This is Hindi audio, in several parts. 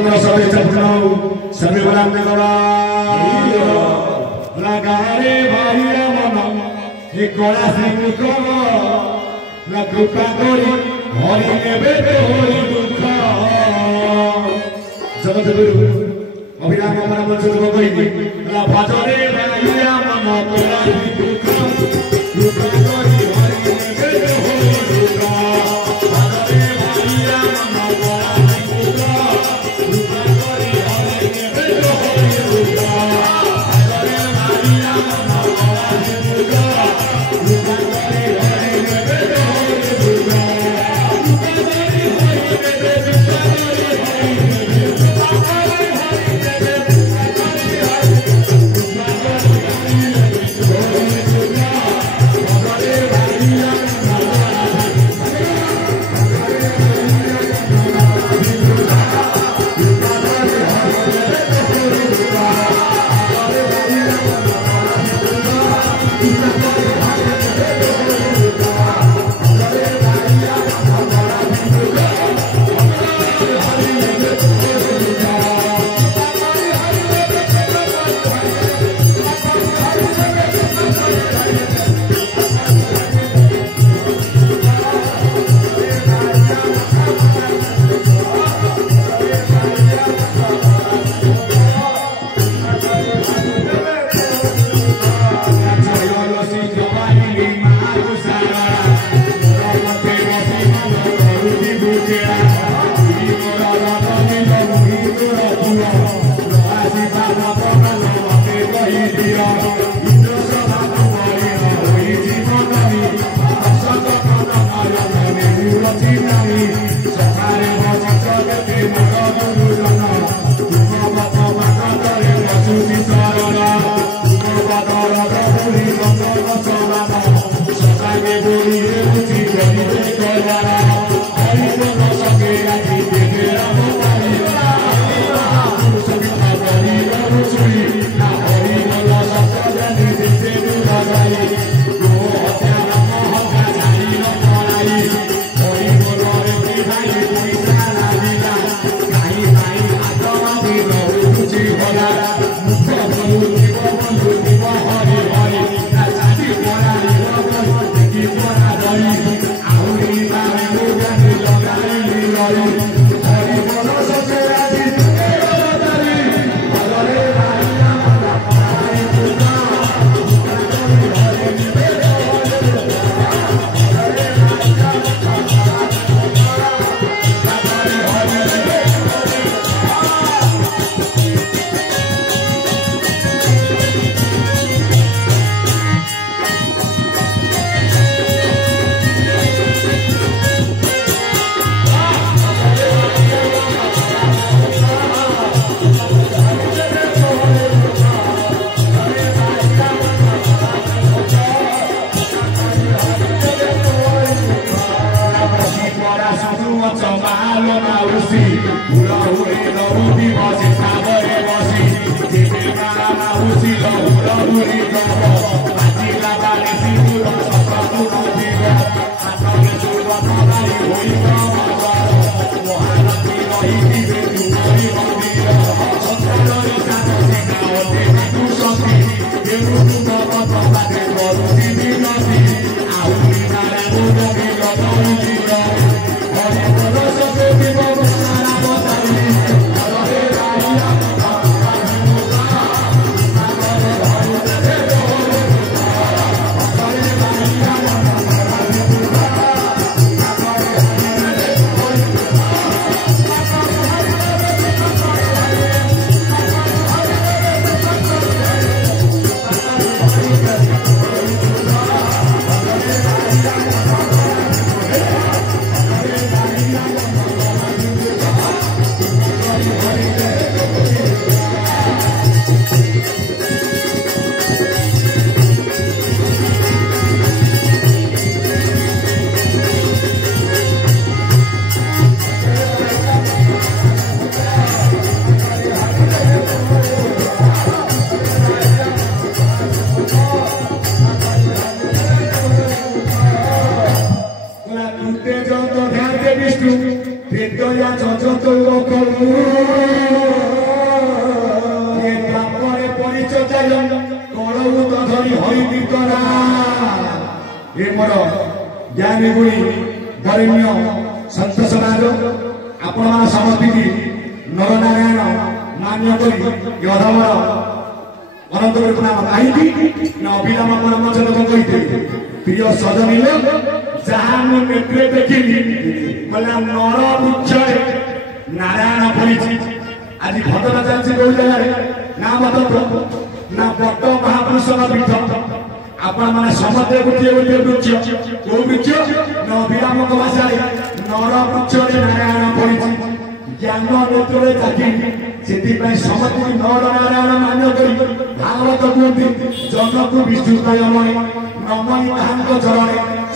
चंद्र सवे चपनाऊ सर्वे बलाम नगरा लगारे भाईया मन ए कला सिंह को ना कृपा करी हरि नेबे होई दुख जगत गुरु अभिराम अमर मंच को कहि ला भजरे भाईया मन कला दुख कृपा करी हरि नेबे होई दुख भजरे भाईया मन कला ज्ञानी गुणी वरेण्य संत समाज आपण मान समर्पित नरनारायण मान्य करी अधमर अनंत नाम कहीं ना अभिराम परमचंद्र कहते प्रिय सजनी जहाँ मुझे देखी बोला नर वृक्ष नारायण फली आज घटना चलती कौ जगह ना मत ना बट महापुरुष पीठ आपण मैंने समझे गोटे गोटे वृक्ष कौ वृक्ष न अभिराम भाषा नर वृक्ष नारायण फली ज्ञान नेत्र चाकरी से समस्त नर नारायण मान्य कर भागवत कहते जन को विष्णु नमणी चरण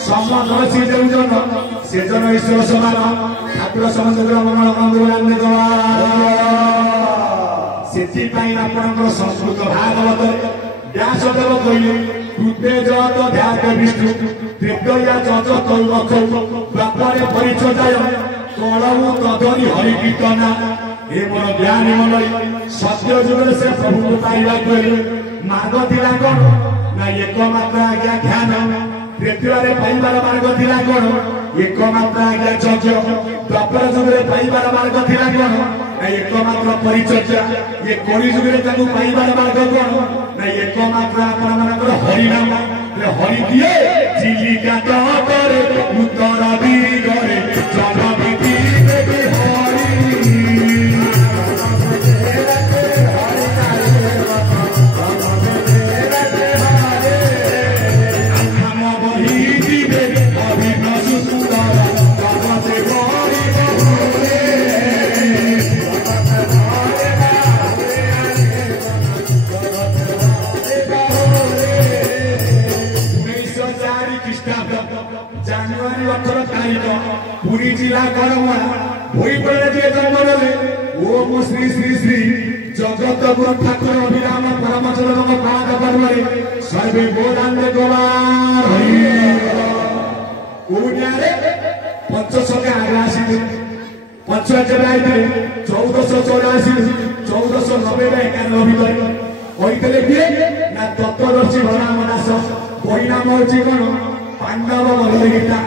समर से जन से जन ईश्वर समान ठाकुर समझ से संस्कृत भागवत व्यासदेव कहले कृते जत ध्यात विष्णु तृतीया जत द्वापरे परिचय कलऊ तदरी हरि कीर्तना ये मोर ज्ञान मंडली सत्य जुग से प्रभु पाइबा मार्ग थिला कौन ना एकमात्र आज्ञा ध्यान तृतीय पाइबार मार्ग थिला कौन एकमात्र आज्ञा यज्ञ द्वापर जुग पाइबार मार्ग थिला कौन ना एकमात्र परिचर्या ये कली जुग पाइबार मार्ग कौन ना एकमात्र आपण मानकर हरिनाम हरि दिए चिलिका तटरे उत्तर दिगरे जनविधि जानुआरी 18 तारीख पुरी जिला करमुआ भोईपड़े जन्म ओम श्री श्री श्री जगत गुरु ठाकुर अभिराम परमचंद्र पाद पर्वे सर्वे बोधान्ते गोवार कोनियारे 500 के आगे आसी पंचायत आइले 1484 1490 में 91 भीतर कहते ना तत्वदर्शी भराम दास बही नाम हूँ कौन पांडव बल गीता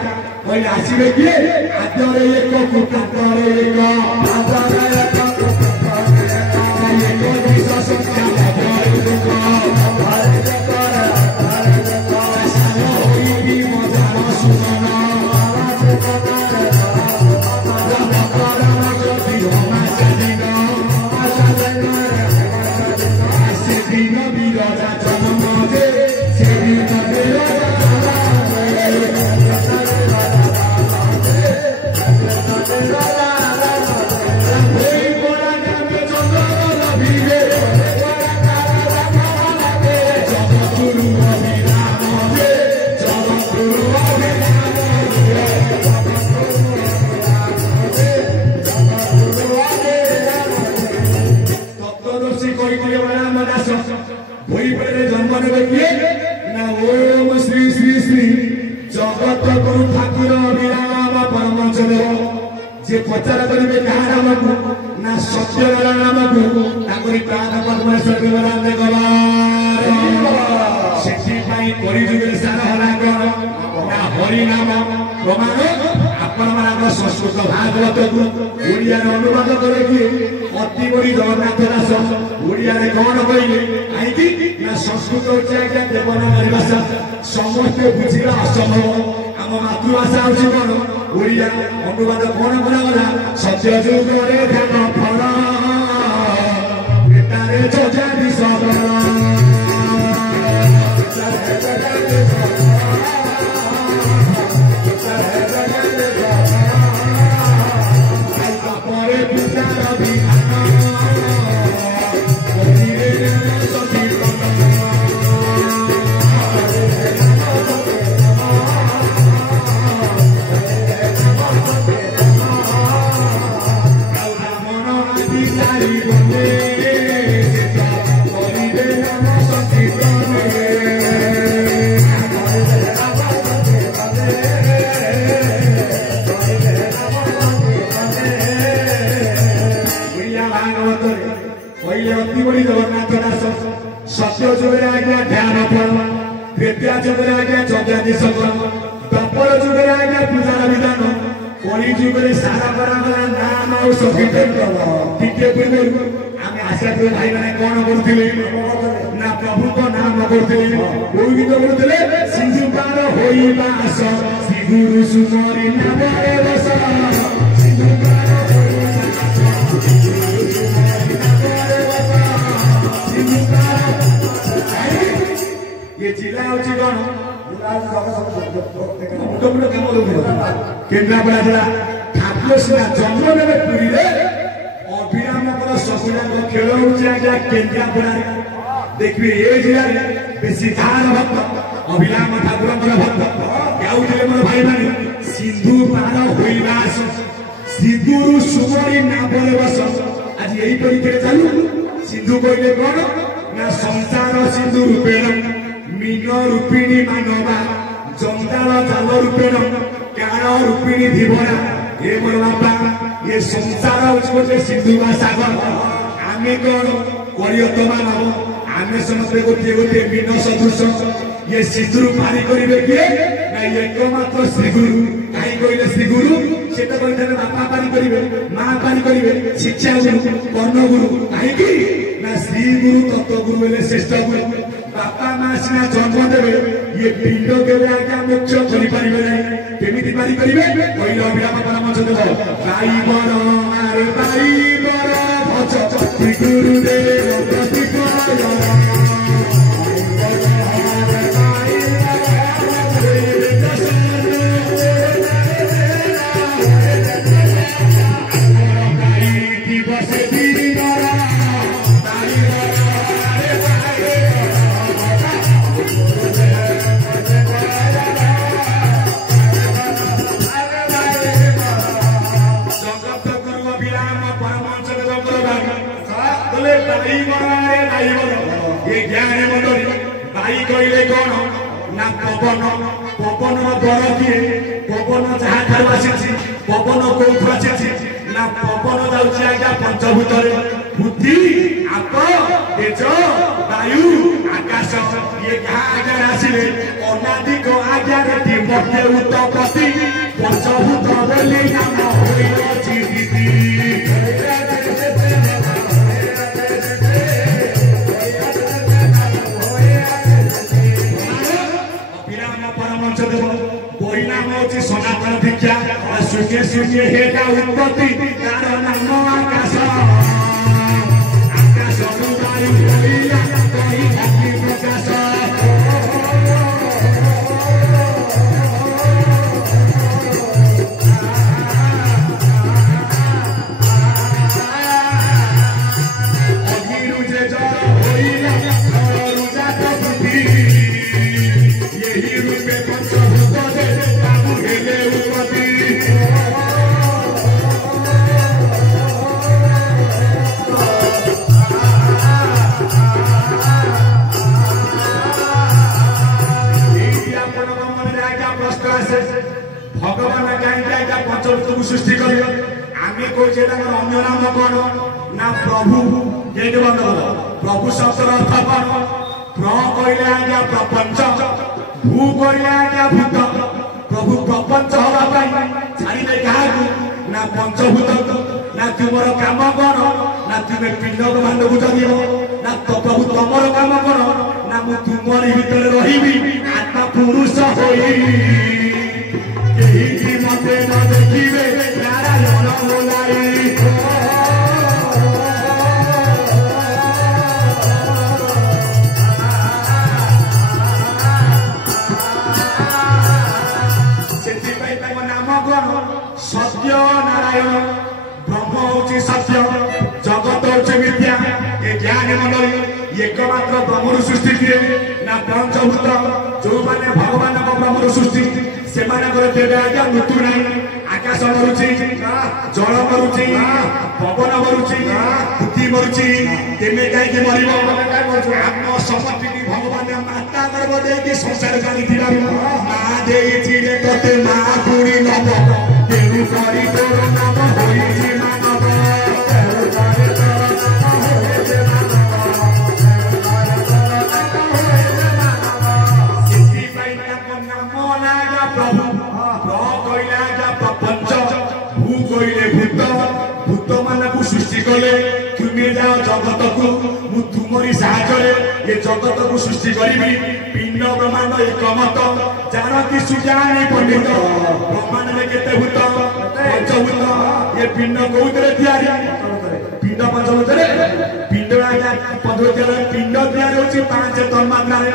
कहले आसवे किए आदरे एक कुटारे एक पचार करेंगे क्या नाम को ना सत्य नाम को ताकरी प्राण परमेश्वर के नाम ना हरि नाम प्रमाण आपण संस्कृत भागवत को ओडिया अनुवाद करके अति बड़ी जगन्नाथ दास ओडिया कौन कहले कहीं ना संस्कृत होगा देवनागरी भाषा समस्ते बुझा असंभव आम मातृभाषा हूँ कौन ओडिया अनुवाद कौन करागला सत्य जुगरे ध्यान फल बेटारे जजाति सबल सत्य जुगे आज्ञा ध्यान फल तृतीय जुगे आज्ञा जजाति सकल द्वापर जुगे आज्ञा पूजार विधान कली जुगे सारा करागला नाम और संकीर्तन टिके पूर्व आमे आशा करू भाई माने कोन करथिले ना प्रभु को नाम करथिले कोई गीत करथिले सिंधु पार होइबा आस श्री गुरु सुमरि नामरे बस सिंधु पार होइबा आस श्री गुरु सुमरि नामरे बस सिंधु पार ये जिला होची कोन केन्द्रापड़ा जिला ठाकुर सिंह जन्म नेबे पुरी रे अभिराम सबुजा खेल होगा केन्द्रापड़ा देखिए ये जिले में बेसी धान भक्त अभिराम ठाकुर भक्त गाँव मोर भाई मानी सिंधु पार होइबा सिंधुरु सुमरि नामरे बस आज यही परीक्षा चालू सिंधु कहले कौन ना संसार सिंधु रूपेण मीन रूपिणी मानवा जंजाल जाल रूपेण काण रूपिणी धीवरा ये मोर बापा ये संसार होते सिंधु सागर आमे कौन करियत मानव आमे समस्त गोटे गोटे मीन सदृश ये सिंधु पारी करेंगे किए ना एकमात्र श्रीगुरु कहीं कहले श्रीगुरु से बापा पारी करेंगे माँ पारी करेंगे शिक्षा गुरु कर्ण गुरु कहीं ना श्रीगुरु तत्वगुरु हेले श्रेष्ठ गुरु बापा माँ सीना जन्म देवे ये पिंड केवे आज्ञा मोक्ष करिपारिबे नै केमिति पारी करिवे पहिलो अभिराम परामर्श देव गाई बर आरे गाई बर भज श्री गुरुदेव प्रतिपाय ये ज्ञान मंडली भाई कहले कौन ना पवन पवन बर किए पवन जहाँ ठार आसी पवन कौन आसी ना पवन जाऊँगी आज्ञा पंचभूत बुद्धि आप तेज वायु आकाश ये क्या आज्ञा आसिले अनादिक आज्ञा मध्य उत्पत्ति पंचभूत बोली नाम होइछि सनातन दीक्षा सुखे सुखे हेटा उत्पत्ति तार नाम आकाश आकाश वायु बोलिया कही भक्ति प्रकाश अग्नि जे जल होइला रुजा बुद्धि यही रूपे पंचभूत दे बाबू हेले उपति भगवान कहीं पंचभूत को सृष्टि कर आगे कहे अन्य नाम कौन ना प्रभु ये प्रभु शब्द अर्थ कौन प्र कहले आज्ञा प्रपंच भू कहले आज्ञा भूत प्रभु प्रपंच हवा छाड़े क्या ना पंचभूत ना तुमर काम कौन ना तुम्हें पिंड ब्रह्मांड को जगिब ना तो प्रभु तुमर काम कौन ना मु तुमरी भीतर रही आत्मा पुरुष होई मते न देखिबे नारायण बोलाई सत्य नारायण ब्रह्म होची सत्य जगत होची मिथ्या ये ज्ञान मंडली एकमात्र ब्रह्म सृष्टि किए ना पंचभूत जो माने भगवान ब्रह्म सृष्टि से आज्ञा मृत्यु ना आकाश मरुची जल मरुची पवन मरुची बुद्धि मरुची तेमे कहीं मर आत्म समर्पी भगवान माता गर्भ दे संसार जानी माँ दे ते माँ पुरी नब तेणु करी तोर नाम होइछि मानव प्रभु तुमे जाओ जगत को मु तुमरी साहाय्य ये जगत को सृष्टि करी पिंड ब्रह्मांड एक मत जानती सुजानी पंडित ब्रह्मांड में केते भूत पंचभूत ये पिंड कोउतरे तयारी पिंड पंचभूत पिंड आज्ञा पद्धति पिंड तैयार होची 5 तन्मात्रा रे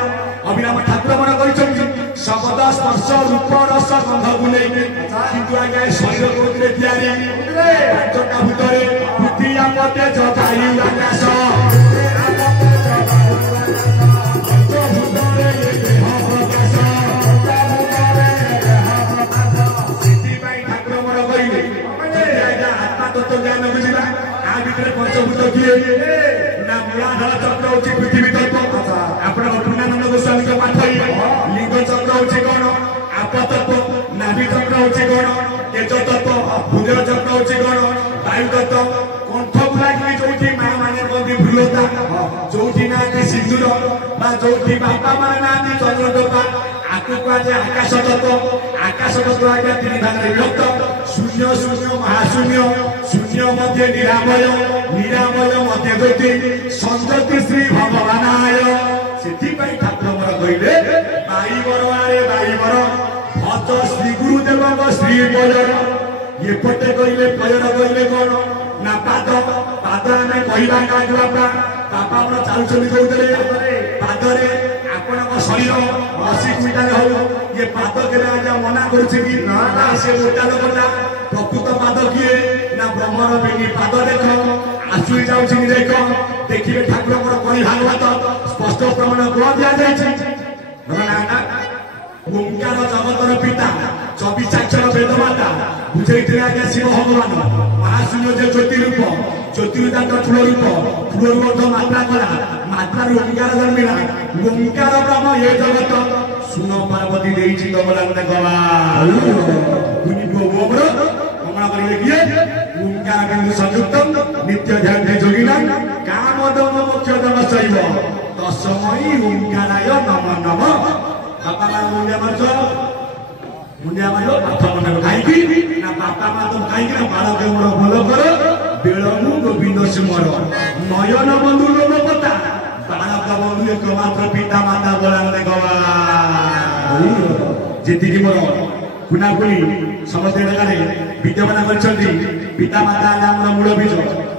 अभिराम ठाकुर मन करिसथि शब्द स्पर्श रूप रस गंध गुणे किंतु आज्ञा शरीर कोउतरे तैयारी 5टा भूतरे बुद्धि आपते जतायु आकाश पंचभूत किए ना मूलाधार चक्र होची पृथ्वी तत्व आपण अपूर्णानंद गोस्वामी का पाठ लिंग चक्र होची कोन आप तत्व नाभि चक्र होची कोन तेज तत्व भुजल चक्र होची कोन वायु तत्व कंठ बुला कि जोठी मां माने बंदी भूलता जोठी ना के सिंदूर बा जोठी बापा माने ना दी चंद्रदोपा आकु काजे आकाश तत्व आगे तीन भाग रे विभक्त शून्य शून्य महाशून्य शून्य मध्य निरामय निरामय मध्य ज्योति संजति श्री भगवानाय सेठी पई ठाकुर मोर कइले बाईवर आरे बाईवर भज श्री गुरुदेव श्री बजर ये पटे कइले पयर कइले कोन ना पाद आमे कहिबा का बापा मोर चाल चली कहउतले पादरे आपण शरीर 80 क्विंटाल हो ये पाद केले आज्ञा मना करछि कि ना ना से मोटा लोकटा प्रकृत पाद किए ना ब्रह्मर बेनी पाद देख आसुई जाउछि देख देखिबे ठाकुर मोर कहि भागवत स्पष्ट प्रमाण को दिया जाइछि ना ओंकार जगतर पिता 24 अक्षर वेदमाता बुझैथिले आज्ञा शिव भगवान महाशून्य जे ज्योति रूप ठूल रूप मात्रा कला मात्रा ओंकार जन्मिला ओंकार ब्रह्म ये जगत सुन पार्वती देइछि कमलांत गवा गुनी गोबर कमला करिले किए ओंकार बिंदु संयुक्त नित्य ध्यान दे जोगिना काम दम मुख्य दम सैव तस्मै ओंकाराय नमः नमः बापा का मुंडिया मारो बापा मन खाई ना बापा मा तो खाई ना बालक मोर भलो कर बेलमु गोविंद सिमर नयन बंधु लोमपता बालक बंधु एक मात्र पिता माता बोलांदे गवा जेति कि मोर कुनाकुनी समस्त जगह विद्यमान करछन्ती पिता माता हमर मूल बीज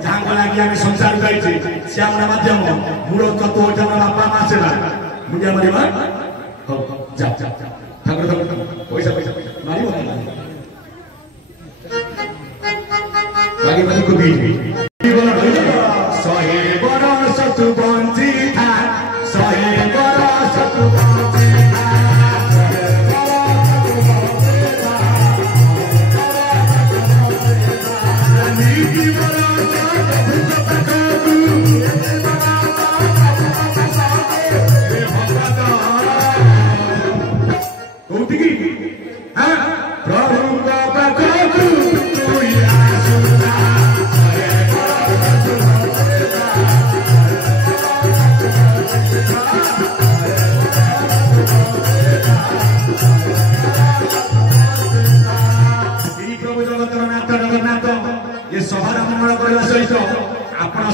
जांग लागि हामी संसार गइछे से हमर माध्यम मूल तत्व हमर बापा मा सेवा मुंडिया मारिबा हो जा ठाकुर पैसा मारिबो बाकी को दी सहे बरस तू बंची था सहे बरस तू बंची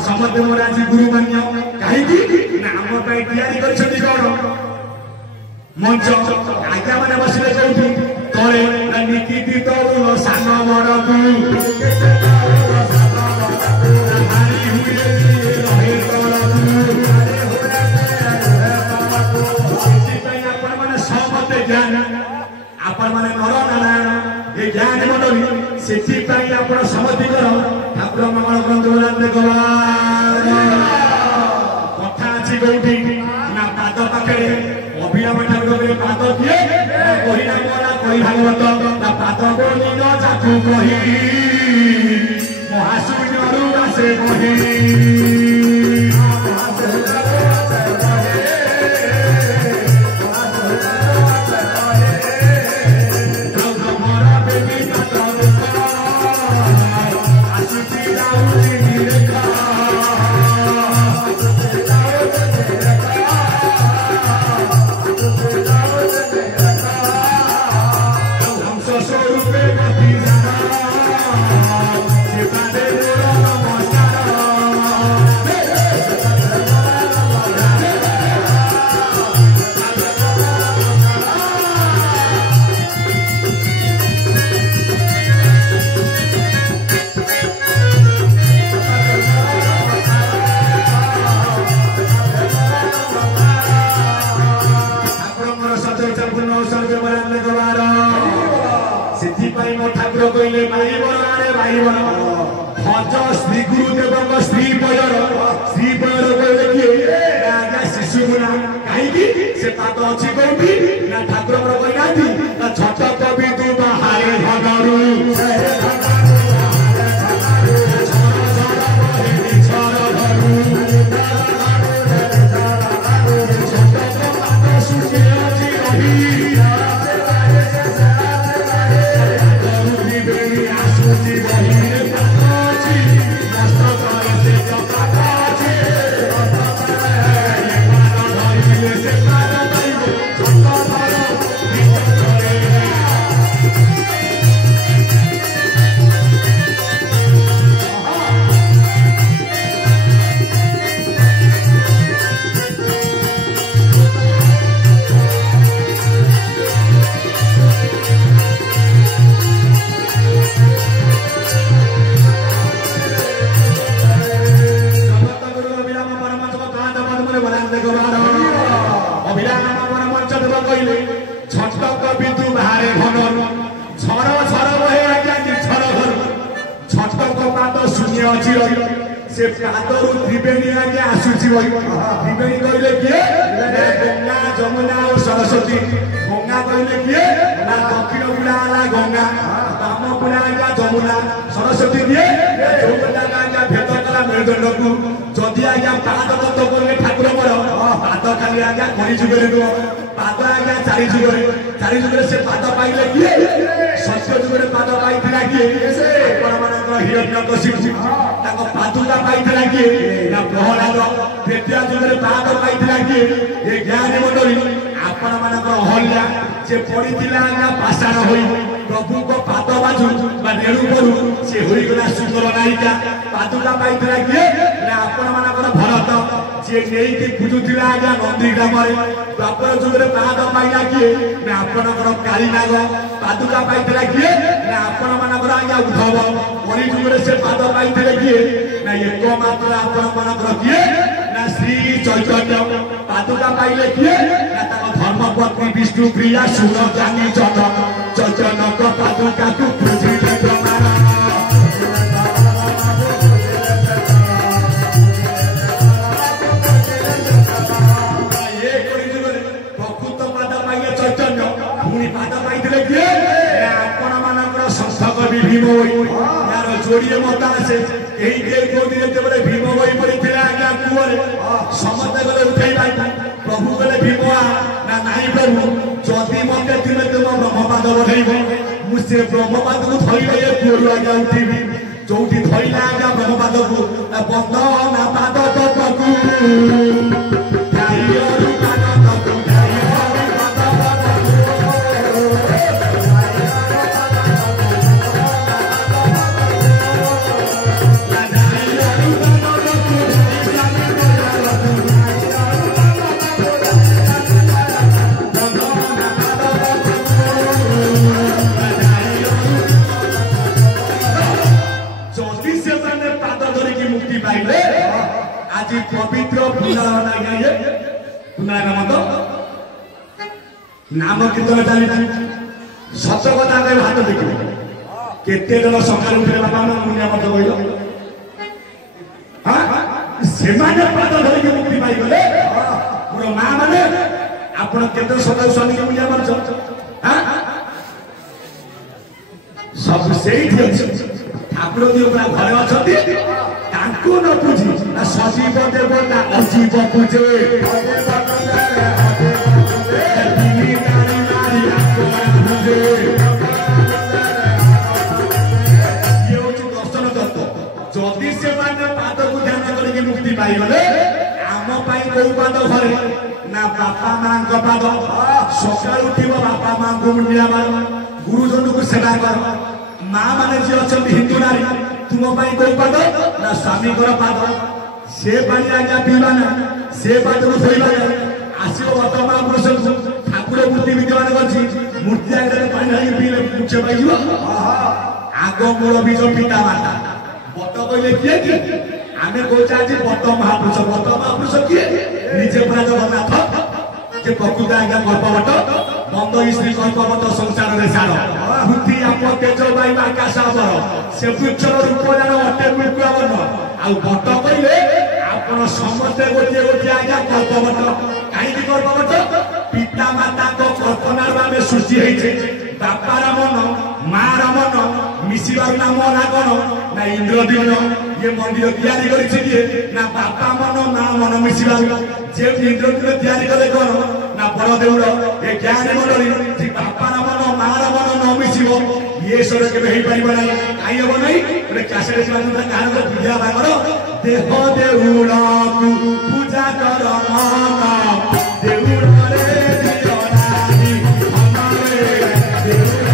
समझे मोर आज गुरु मान्य कहीं नाम तैयारी मंच आज्ञा मैंने बसले कौटी तले नीति तरुण सान बड़ सहमत ज्ञान आपण मैंने नर नारायण ये ज्ञान मंडली से समति कर ठाकुर मंगल ग्रंथ कथा अच्छी कौटी ना पाद पाखे अभिराम ठाकुर पाद किए कहिना मोरा कहि भागवत ना पाद बोली न जाकू कहि महाशून्य आसे कहि भज श्री गुरुदेव श्रीपयर कहले किए आज्ञा शिशु मुना कहीं से पाद अच्छी कौटी ना ठाकुर कहना छठ कवि तू बाहर भगरू से पादरू त्रिवेणी आगे आसुची त्रिवेणी कहले किए गंगा जमुना और सरस्वती गंगा कहले किए ना दक्षिण गुड़ा आला गंगा बाम गुड़ा आज्ञा जमुना सरस्वती किए चौकटा आज्ञा भेद कला मेरुदंड को जदि आज्ञा पाद दत्त कले ठाकुर पाद खाली आज्ञा कई जुगे पाद आज्ञा चारि जुगे से पाद पाइले किए सत्य जुगे पाद पाई किए हिरण्यकशिपु पादुका पाई किए ना प्रहलाद तृतीय जुगे पाद पाई किए ये ज्ञानी मंडली आपण मान अहल्या से पड़ी आज्ञा पाषाण हो प्रभु को पाद बाजू रेणु करू से होगला सुंदर नायिका पादुका पाई किए ना आपण मान भरत जे नहीं पूजुला आज्ञा नंदी ग्राम द्वापर जुगे पाद पाइला किए ना आपण कालीनाग पादुका पाई किए ना आपण मान आज्ञा उद्धव कली जुगे से पाद पाई किए ना एकमात्र आपण किए ना श्री चैतन्य पादुका पाइले किए ना धर्मपत्नी विष्णु प्रिया सुन जानी चैतन्य पादुका को बुझिले प्रमाण प्रकृत पाद पाइले चैतन्य पुणी पाद पाई किए आपण मानकर संस्था कवि भीम यार जोड़िए मत आसे भीम बही पड़ी आज्ञा कुआरे समस्ते गले उठे प्रभु गले भीम ना नाई प्रभु जदि मते दिने तुम ब्रह्मपाद बढ़ेब मुझे ब्रह्मपाद को धरले कूर आज्ञा उठी जो धरला आज्ञा ब्रह्मपाद को बंद ना पाद तत्व पवित्र नाम कीर्तन चली सत कथा हाथ देखिए केते जन सकाल उठे बापा मुनिया मत कहल से पाद धरिक मुक्ति पाइगले मोर माँ मैंने आपण केते सकाल स्वामी के मुनिया मत सब से ठाकुर जी घरे अच्छा न पूजी ना सजीव देव ना अजीव पूजे दर्शन तत्व जदि से पाद को ध्यान करके मुक्ति पाइगले आम कौ पाद घरे ना बापा माँ पाद सकाल उठ बापा माँ को मुंडिया मार गुरुजन को सेवा कर माँ मैंने जी अच्छा हिंदू नारी तुम कौ पाद ना स्वामी पाद से पानी आज्ञा पीवा ना से पाद को धोइबा आसो वर्तमान पुरुष ठाकुर मूर्ति विद्यमान करछि मूर्ति आगे पानी ढाली पीले मुख्य पाइबो आग मूल बीज पिता माता बत कहले किए कि आमे कहछा जे बत महापुरुष किए निजे पुरा जगन्नाथ जे प्रकृत आज्ञा गर्भवट बंद स्त्री कल्पवत संसार रे सार बुद्धि आप तेज बाई आकाश आवर से वृक्षर रूप जान अटे मृत्युवन आउ बट कहले आपण समस्ते गोटे गोटे आज्ञा कल्पवत कहीं कल्पवत पिता माता को कल्पना भाव सृष्टि होइछे बापार मन मार मन मिसिबार नाम ना कौन ना इंद्रदीन ये मंदिर तैयारी करिछे ना बापा मन मां मन मिसिबार जे इंद्रदीन तैयारी कले कौन ना बड़ देउल ए ज्ञानी मंडली जे बापार मन मार मन न मिसिबो ये सर के हेई परिबो नै काई हो नै रे कासे रे कार को पूजा बागर देह देउला को पूजा कर माना देउल रे दियोनानी हमारे देउल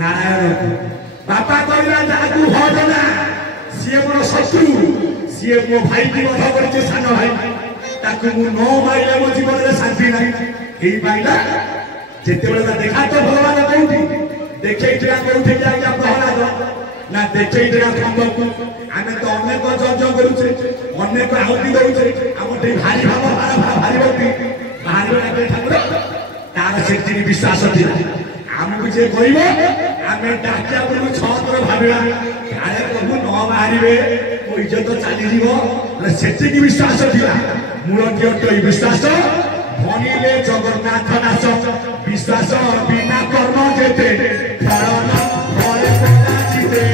नारायण बापा कहला जाकू हजना सी मोर शत्रु सी मो भाई की वध करके सान भाई ताकू मु न माइले मो जीवन रे शांति नाही एई पाइला जेते बेला देखा तो भगवान कोठी देखे इतरा कोठी जाया प्रहलाद ना देखे इतरा खंबकू आमे तो अनेक जज करूछे अनेक आहुति दउछे हम ते भारी भाव भारी भक्ति भारी लागे ठाकुर तार सेति विश्वास दिला आमको जे कहबो आमे डाकिया को छत्र भाबिला काले प्रभु न मारिबे ओ इज्जत चली जीवो अरे सेति की विश्वास दिला मूल दियो विश्वास भनिले जगन्नाथ नाश विश्वास बिना कर्म जेते फल न फले पराजिते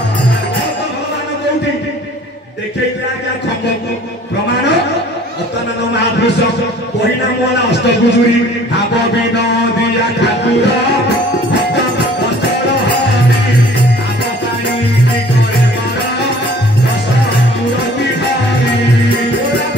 भगवान कोठी देखे क्या खंड प्रमाण अतनन महापुरुष कहिना मोला अष्टभुजुरी भाव बिना दिया ठाकुर भक्त अचल हरि आप पानी करे मरा दश मूर्ति हरि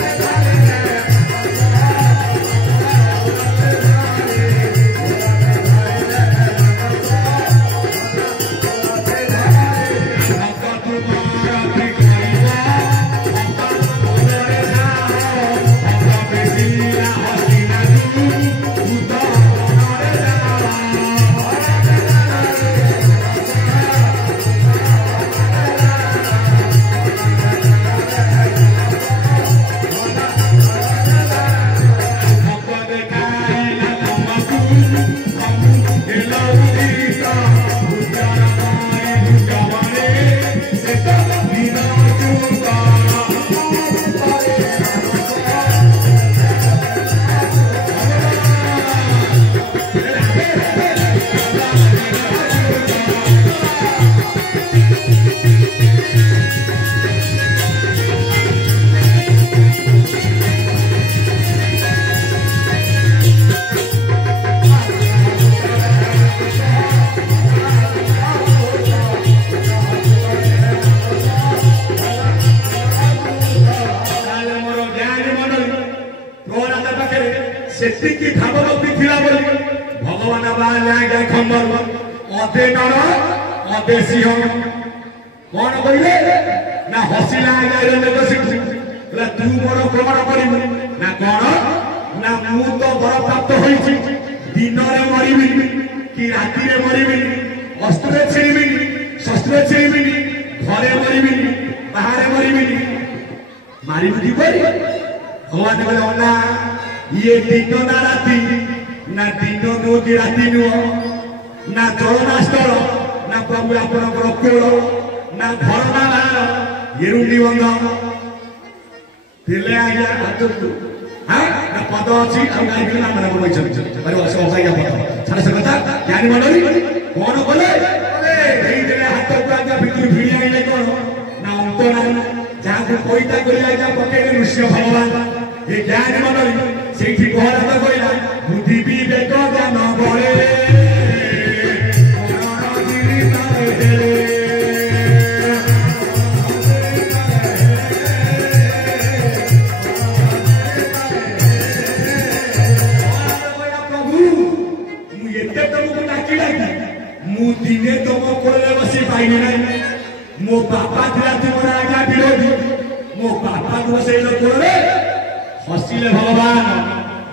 सेतिकी भावभक्ति थिला बोली भगवान बाला गए खंबर अदे नर अदे सिंह कौन कहले ना हसिला गए लोक सिंह बोला तू मोर प्रमाण करिबु ना कौन ना मु तो बर प्राप्त होइछि दिन रे मरिबि कि राति रे मरिबि अस्त्र छेइबि शस्त्र छेइबि घरे मरिबि बाहर मरिबि मारिबि दिबरि भगवान बोले ओना ये दिन ना राति ना दिन नु कि राति नु ना जल ना स्थल ना प्रभु आपनकर कोल ना घर ना बाहर येरुंडी बंध दिले आज्ञा हातु हां ना पद अछि आ गाय बिना मन को बैठ अरे असो आज्ञा पद छाड़ से कथा ज्ञानी मंडली कोन बोले एई दिले हाथ को आज्ञा भितर भिड़ी आइले कोन ना अंत ना जहां को कोईता करी आज्ञा पकेले ऋषि भगवान ये ज्ञानी मंडली सेठी कहला तो कहला बुद्धि विवेक ज्ञान बळे पुराण जीवित हेले प्रभु मु एते तुमको डाकिला मु दिने तुम कोले बसी पाइनी नाही मो बापा दिला तुमरा आज्ञा विरोधी मो बापा को से कोले हसिले भगवान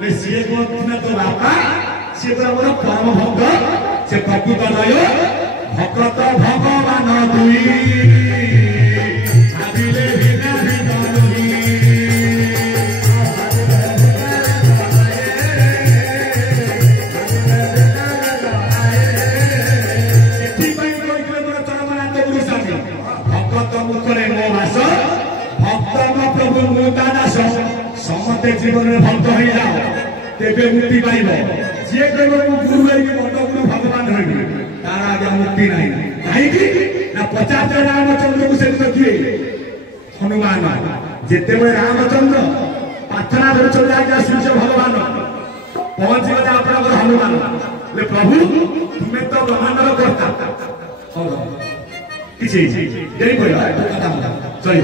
ले सिए कोन तो बापा से तो मोर परम भक्त से प्रकृत नय भक्त भगवान दुई भाबिले बिना बिना दुई सेठी पई कोइले मोर चरमनाथ गुरु साथी भक्त मुखरे मो वास भक्त प्रभु मुता दास समते जीवन में भक्त हो जाओ तेबे मुक्ति पाइब जे कहब मु गुरु है बड़ गुरु भगवान है तार आगे मुक्ति नहीं कहीं ना 50 रामचंद्र को से तो किए हनुमान जेते बे रामचंद्र प्रार्थना कर चल जाए सूर्य भगवान पहुंच गए आपन हनुमान ले प्रभु तुम्हें तो ब्रह्मांडर करता किसी यही कहला चलिए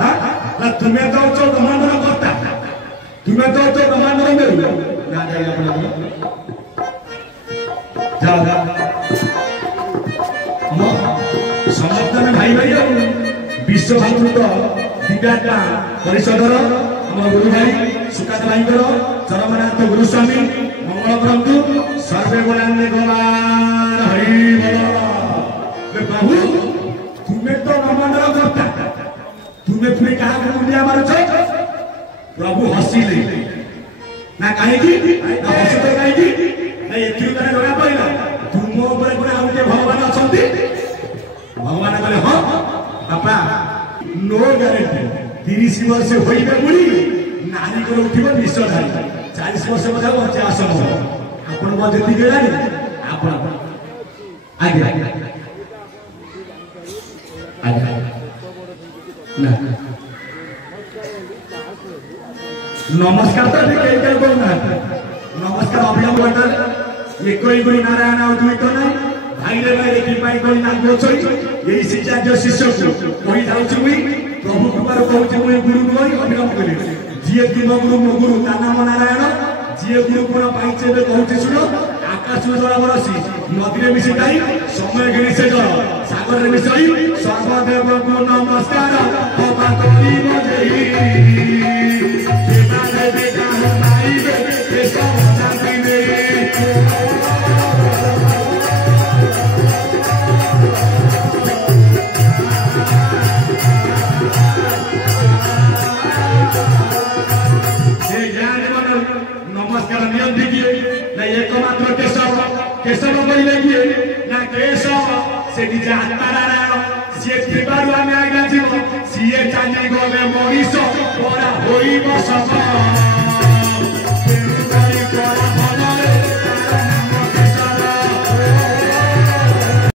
हां तुम्हें तो जो ब्रह्मांडर करता तुम्हें तो जो ब्रह्मांडर मेरु ना जाइए आपन जाओ समस्त में भाई भाई विश्व भातृत्व दिव्यात्मा परिषदर आम गुरु भाई सुकात भाई चरमनाथ गुरुस्वामी मंगल करतु सर्वे बोलांगे गोवार हरि बोल प्रभु तुम्हें तो ब्रह्मांडर करता तुम्हें पुणी क्या मुंडिया मारुछ प्रभु हसिले ना कहीं हस तो कहीं एथि जଣା पड़िला तुम ऊपर गुण आउ भगवान अछंती भगवान कहले हां बापा नो ग्यारंटी 30 वर्ष होइबे बुढ़ी नानी को उठिबो निश्चय 40 वर्ष मजा बचे आसम आपण मजे दी गेलानी आपण आगे आगे ना नमस्कार तो कई कई बोलना नमस्कार अभिनव मंडल एक कोई गुरु नारायण और दुई तो नहीं भाई रे भाई की पाई कोई ना गोचोई यही शिक्षा जो शिष्य को कोई जाउछु मुई प्रभु कुमार कहउछु मुई गुरु नोई अभिनव कले जिए दिम गुरु मो गुरु ता नाम नारायण जिए गुरु कोन पाइछे बे कहउछु सुनो आकाश में जरा बरसी नदी रे मिसी ताई समय गिनी से जल सागर रे मिसई सर्वदेव को नमस्कार बाबा करी बजई देवा देवी का माई बे सब शांति दे नमस्कार नियम दीजिए ना एकमात्र केशव केशव बोले किए ना केशव से निज आत्मा नारायण सी थिबारु आमे आज्ञा जीव सीए चाली गले मनीष बड़ा होइब सब